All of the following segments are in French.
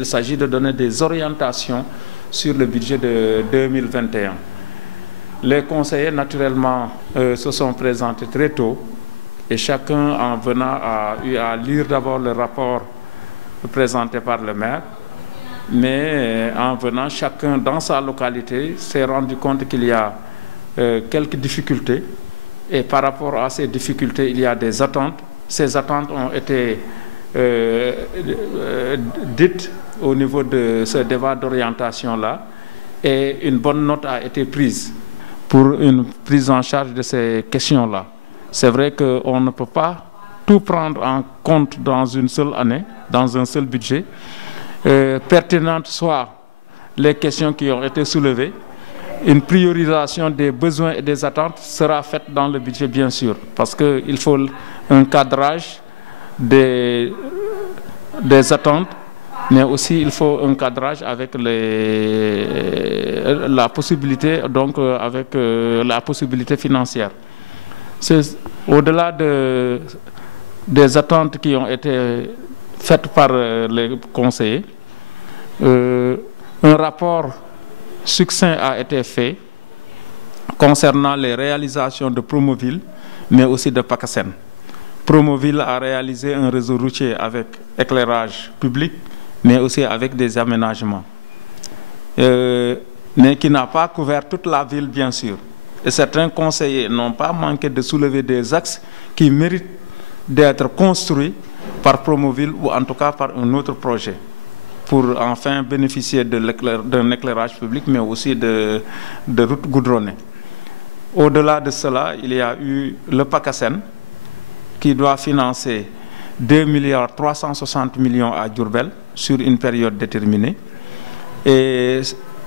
Il s'agit de donner des orientations sur le budget de 2021. Les conseillers, naturellement, se sont présentés très tôt et chacun, en venant, a eu à lire d'abord le rapport présenté par le maire. Mais en venant, chacun dans sa localité s'est rendu compte qu'il y a quelques difficultés. Et par rapport à ces difficultés, il y a des attentes. Ces attentes ont été dites au niveau de ce débat d'orientation-là. Et une bonne note a été prise pour une prise en charge de ces questions-là. C'est vrai qu'on ne peut pas tout prendre en compte dans une seule année, dans un seul budget. Pertinentes soient les questions qui ont été soulevées. Une priorisation des besoins et des attentes sera faite dans le budget, bien sûr, parce qu'il faut un cadrage des attentes, mais aussi il faut un cadrage avec la possibilité, donc avec la possibilité financière. C'est au-delà des attentes qui ont été faites par les conseillers. Un rapport succinct a été fait concernant les réalisations de Promoville, mais aussi de PACASEN. Promoville a réalisé un réseau routier avec éclairage public, mais aussi avec des aménagements, mais qui n'a pas couvert toute la ville, bien sûr. Et certains conseillers n'ont pas manqué de soulever des axes qui méritent d'être construits par Promoville ou en tout cas par un autre projet, pour enfin bénéficier d'un éclairage public, mais aussi de routes goudronnées. Au-delà de cela, il y a eu le PACASEN qui doit financer 2,360 milliards à Diourbel sur une période déterminée. Et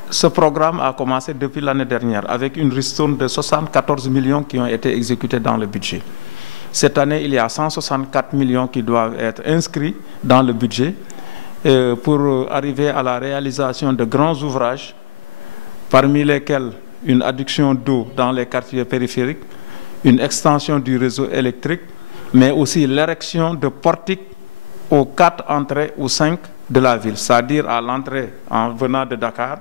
ce programme a commencé depuis l'année dernière avec une ristourne de 74 millions qui ont été exécutés dans le budget. Cette année, il y a 164 millions qui doivent être inscrits dans le budget pour arriver à la réalisation de grands ouvrages, parmi lesquels une adduction d'eau dans les quartiers périphériques, une extension du réseau électrique, mais aussi l'érection de portiques aux 4 entrées ou 5 de la ville, c'est-à-dire à l'entrée en venant de Dakar,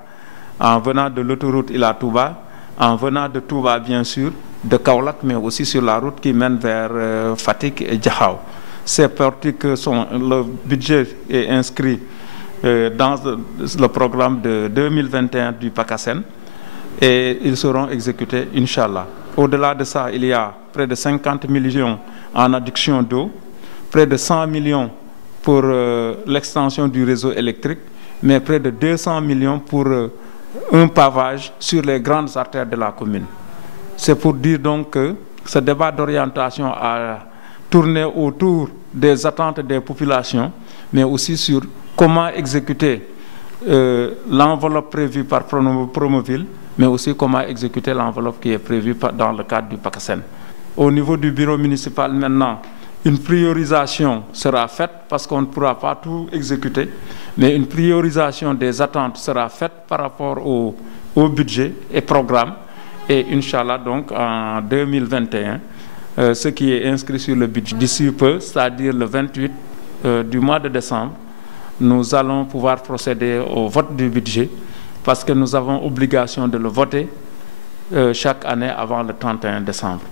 en venant de l'autoroute Ila Touba, en venant de Touba bien sûr, de Kaolack, mais aussi sur la route qui mène vers Fatick et Diakhao. Ces portiques le budget est inscrit dans le programme de 2021 du PACASEN et ils seront exécutés, Inch'Allah. Au-delà de ça, il y a près de 50 millions en adduction d'eau, près de 100 millions pour l'extension du réseau électrique, mais près de 200 millions pour un pavage sur les grandes artères de la commune. C'est pour dire donc que ce débat d'orientation a tourné autour des attentes des populations, mais aussi sur comment exécuter l'enveloppe prévue par Promoville, mais aussi comment exécuter l'enveloppe qui est prévue dans le cadre du PACASEN. Au niveau du bureau municipal maintenant, une priorisation sera faite parce qu'on ne pourra pas tout exécuter, mais une priorisation des attentes sera faite par rapport au budget et programme. Et Inch'Allah, donc en 2021, ce qui est inscrit sur le budget d'ici peu, c'est-à-dire le 28 du mois de décembre, nous allons pouvoir procéder au vote du budget parce que nous avons obligation de le voter chaque année avant le 31 décembre.